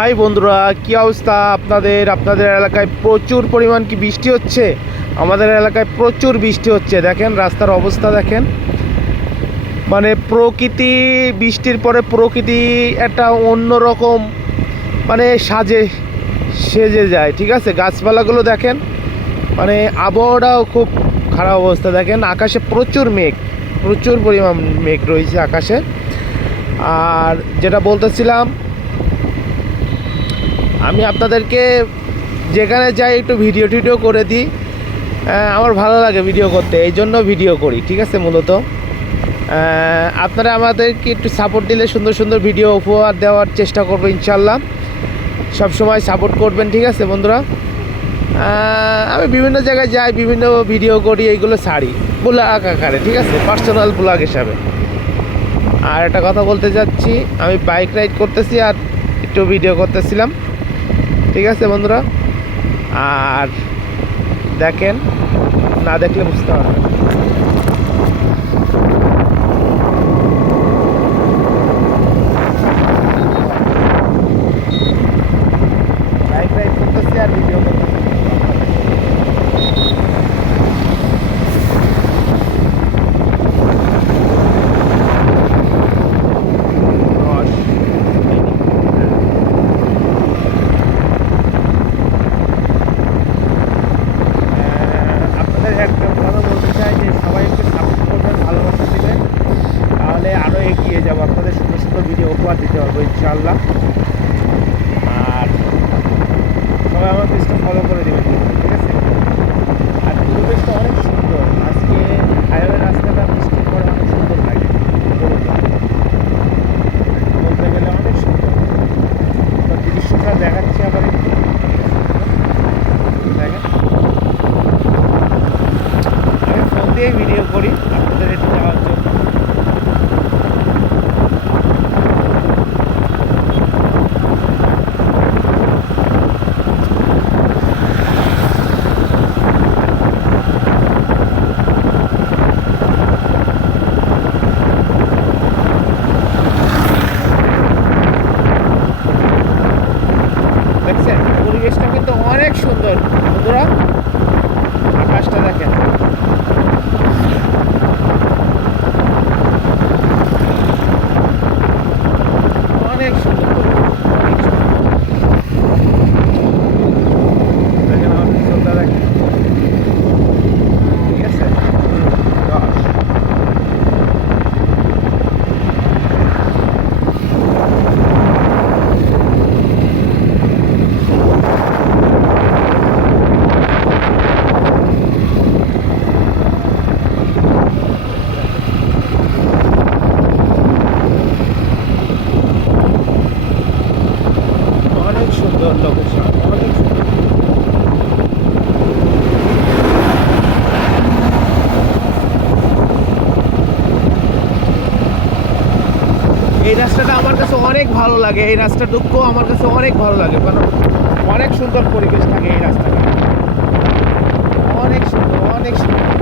High বন্ধুরা, কি অবস্থা আপনাদের? আপনাদের এলাকায় প্রচুর পরিমাণ কি বৃষ্টি হচ্ছে? আমাদের এলাকায় প্রচুর বৃষ্টি হচ্ছে। দেখেন রাস্তার অবস্থা, দেখেন মানে প্রকৃতি, বৃষ্টির পরে প্রকৃতি একটা অন্যরকম মানে সেজে যায়। ঠিক আছে, গাছপালাগুলো দেখেন, মানে আবহাওয়াটাও খুব খারাপ অবস্থা। দেখেন আকাশে প্রচুর মেঘ, প্রচুর পরিমাণ মেঘ রয়েছে আকাশে। আর যেটা বলতেছিলাম, আমি আপনাদেরকে যেখানে যাই একটু ভিডিও টিডিও করে দিই। আমার ভালো লাগে ভিডিও করতে, এই জন্য ভিডিও করি। ঠিক আছে, মূলত আপনারা আমাদেরকে একটু সাপোর্ট দিলে সুন্দর সুন্দর ভিডিও উপহার দেওয়ার চেষ্টা করবো ইনশাল্লাহ। সবসময় সাপোর্ট করবেন, ঠিক আছে বন্ধুরা? আমি বিভিন্ন জায়গায় যাই, বিভিন্ন ভিডিও করি, এইগুলো ছাড়ি ব্লগ আকারে, ঠিক আছে, পার্সোনাল ব্লগ হিসাবে। আর একটা কথা বলতে চাচ্ছি, আমি বাইক রাইড করতেছি আর একটু ভিডিও করতেছিলাম, ঠিক আছে বন্ধুরা? আর দেখেন, না দেখলে বুঝতে পারবেন। বাইক রাইড করতেছি আর ভিডিও করতেছি। একটা কথা বলতে চাই যে সবাই একটু সাপোর্ট করবেন, ভালোবাসা দেবেন, তাহলে আরও এগিয়ে যাবো, আপনাদের সুন্দর সুন্দর ভিডিও উপহার দিতে পারবো ইনশাআল্লাহ। আর সবাই আমার পেজটা ফলো করে দেবেন, ঠিক আছে? আর পরিবেশটা অনেক সুন্দর, আজকে হাইওয়ে রাস্তাটা বৃষ্টির পরে অনেক সুন্দর লাগে, বলতে গেলে অনেক সুন্দর। তো দৃশ্যটা দেখাচ্ছি আবার একটু, দেখেন আমি ফোন দিয়ে ভিডিও করি আপনাদের একটু দেওয়ার জন্য। দেখছেন পরিবেশটা কিন্তু অনেক সুন্দর বন্ধুরা, আকাশটা দেখেন। অনেক সুন্দর পরিবেশ, অনেক সুন্দর। দেখেন আমার পিছনটা দেখেন, ঠিক আছে? gosh, অনেক সুন্দর লোকেশন, অনেক সুন্দর। এই রাস্তাটা আমার কাছে অনেক ভালো লাগে, এই রাস্তাটুকু আমার কাছে অনেক ভালো লাগে, কারণ অনেক সুন্দর পরিবেশ থাকে এই রাস্তাটা, অনেক সুন্দর, অনেক সুন্দর।